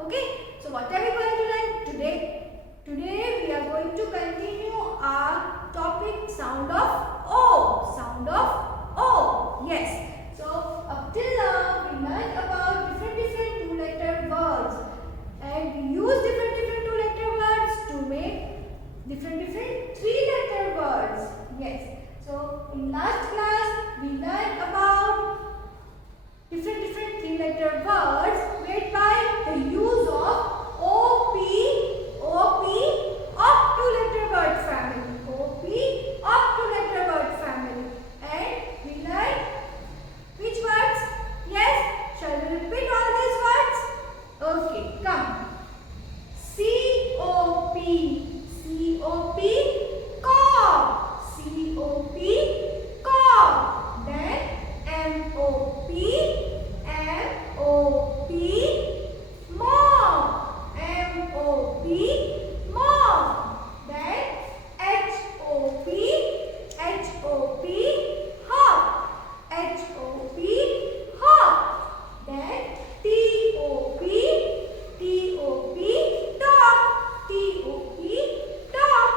Okay, so what are we going to learn today? Today we are going to continue our topic sound of O. Sound of O. Yes. So up till now we learned about different two-letter words, and we use different two-letter words to make different three-letter words. Yes. So in last class we learned about different three-letter words made by the use of OP of two-letter word family. OP of two-letter word family. And we learned which words? Yes? Shall we repeat all these words? Okay, come. COP, COP, cop, COP, cop. Then MOP, MOP, mom, MOP, mom. Then HOP, HOP, hop, HOP, hop. Then TOP, TOP, top, TOP, top.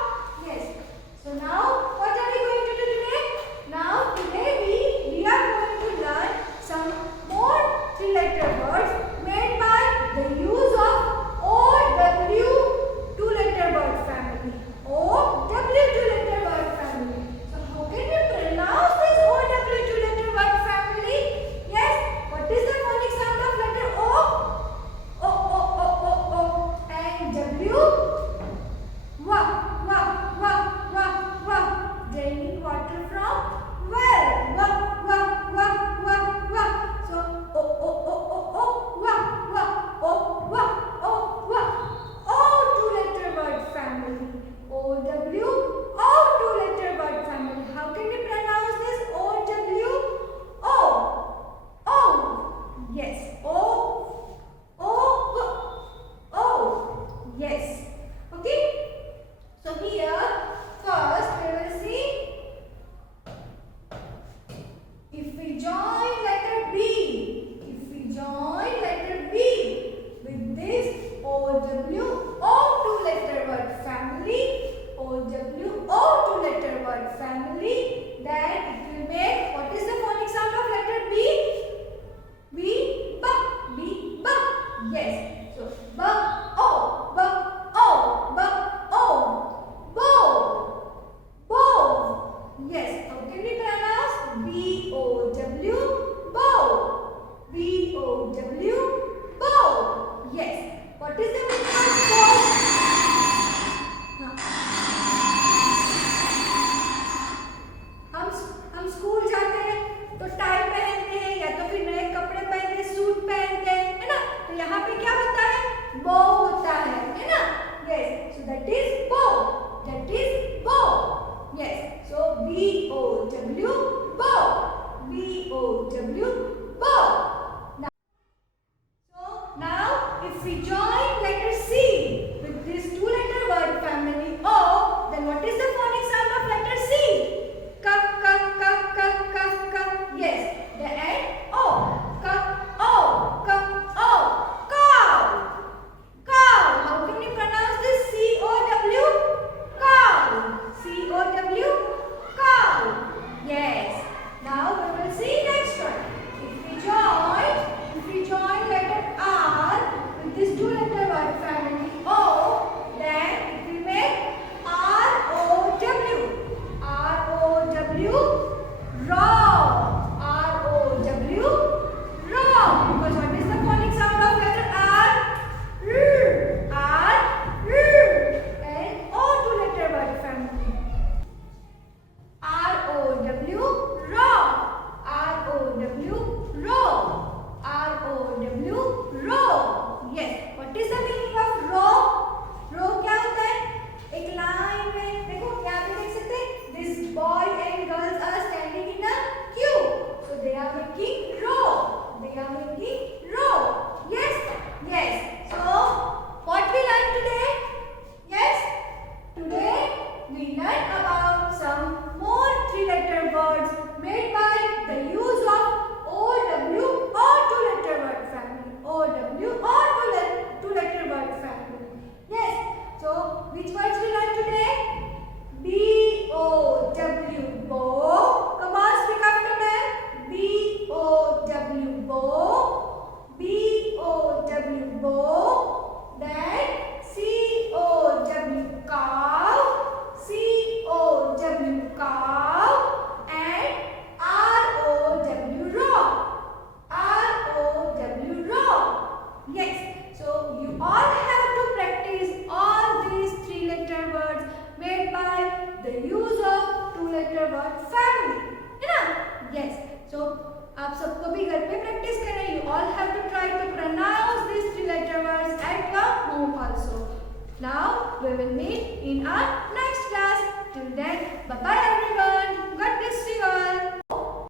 Yes. So now what are we going to do today? Now today we are going to learn some more three-letter words made by the use of OW two-letter word family. OW two-letter word family. So how can we pronounce this OW two-letter word family? Yes. What is the phonic sound of letter O? O, O, O, O, O. And W? Wa, wa, wa, wa, wa. Draining water from well. Wa, wa, wa, wa, wa. So O, O, O, O, O, wa, wa, O, wa, O, wa. O two-letter word family. OW, O two-letter word family. How can we pronounce this? OW, O. O. Yes. O. O. Yes. Okay. So here first we will see, if we join letter B, with this OW, O two-letter word family, OW, O two-letter word family, then it will make, what is the phonic sound of letter B? B, B, B. Yes. So, B, O, B, O, B, O. Bow, bow. Yes. How can we pronounce? B-O-W, bow. B-O-W, bow. Yes. What is the meaning of bow? हम school जाते हैं तो tie पहनते हैं या तो फिर नए कपड़े पहनते हैं, सूट पहनते हैं, है ना? तो यहाँ पे क्या होता है? बो होता है ना? Yes. So that is bow. That is bow. Yes. So B-O-W, bow. B-O-W, bow. Now if we join letter C with this two-letter word family O, then what is the phonic sound of letter C? Ka, ka, ka, ka, ka, ka. Yes, the end O. Ka, O, ka, O. Cow. Cow. How can you pronounce this? C-O-W? Cow. C-O-W? Cow. Yes. Now we will see next one. If we join letter R with this two-letter bow, then C-O-W, cow, C-O-W, cow, and R-O-W, row, R-O-W, row. Yes, so you all have to practice all these three-letter words made by the use of two-letter word family. है ना? Yes, so आप सबको भी घर पे practice करें. You all have to try to pronounce these three-letter words at your home also. Now we will meet in our next class. Till then, bye bye everyone.